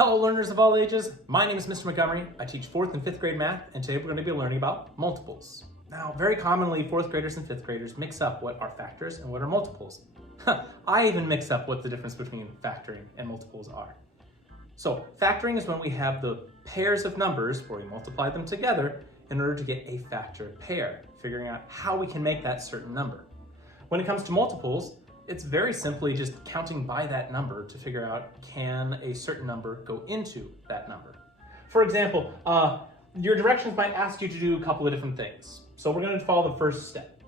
Hello learners of all ages, my name is Mr. Montgomery. I teach 4th and 5th grade math, and today we're going to be learning about multiples. Now, very commonly 4th graders and 5th graders mix up what are factors and what are multiples. I even mix up what the difference between factoring and multiples are. So, factoring is when we have the pairs of numbers where we multiply them together in order to get a factor pair, figuring out how we can make that certain number. When it comes to multiples, it's very simply just counting by that number to figure out, can a certain number go into that number? For example, your directions might ask you to do a couple of different things. So we're going to follow the first step.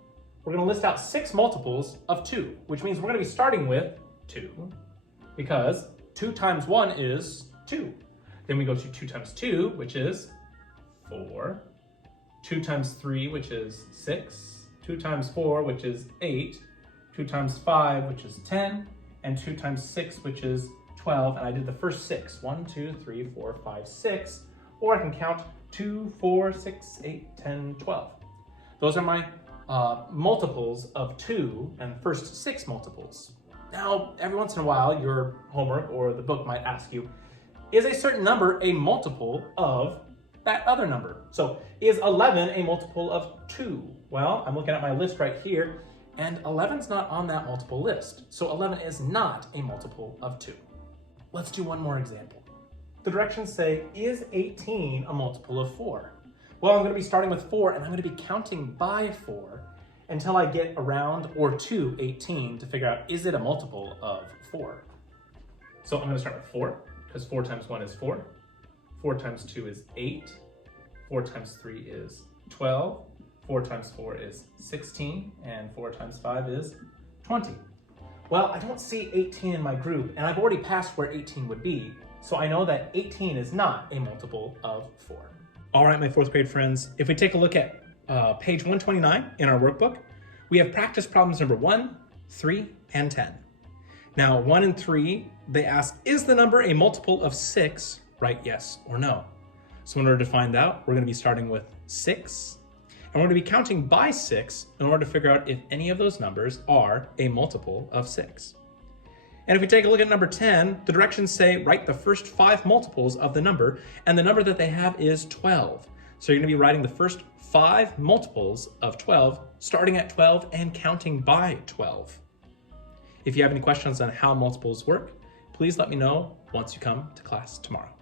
We're going to list out 6 multiples of 2, which means we're going to be starting with 2, because 2 times 1 is 2. Then we go to 2 times 2, which is 4. 2 times 3, which is 6. 2 times 4, which is 8. 2 times 5, which is 10, and 2 times 6, which is 12, and I did the first 6. 1, 2, 3, 4, 5, 6, or I can count 2, 4, 6, 8, 10, 12. Those are my multiples of 2 and the first 6 multiples. Now, every once in a while, your homework or the book might ask you, is a certain number a multiple of that other number? So, is 11 a multiple of 2? Well, I'm looking at my list right here, and 11's not on that multiple list. So 11 is not a multiple of 2. Let's do one more example. The directions say, is 18 a multiple of 4? Well, I'm going to be starting with 4, and I'm going to be counting by 4 until I get around or to 18 to figure out, is it a multiple of 4? So I'm going to start with 4, because 4 times 1 is 4. 4 times 2 is 8. 4 times 3 is 12. 4 times 4 is 16, and 4 times 5 is 20. Well, I don't see 18 in my group, and I've already passed where 18 would be, so I know that 18 is not a multiple of 4. All right, my 4th grade friends, if we take a look at page 129 in our workbook, we have practice problems number 1, 3, and 10. Now, 1 and 3, they ask, is the number a multiple of 6? Write yes or no. So in order to find out, we're going to be starting with 6, and we're going to be counting by 6 in order to figure out if any of those numbers are a multiple of 6. And if we take a look at number 10, the directions say write the first 5 multiples of the number, and the number that they have is 12. So you're going to be writing the first 5 multiples of 12, starting at 12 and counting by 12. If you have any questions on how multiples work, please let me know once you come to class tomorrow.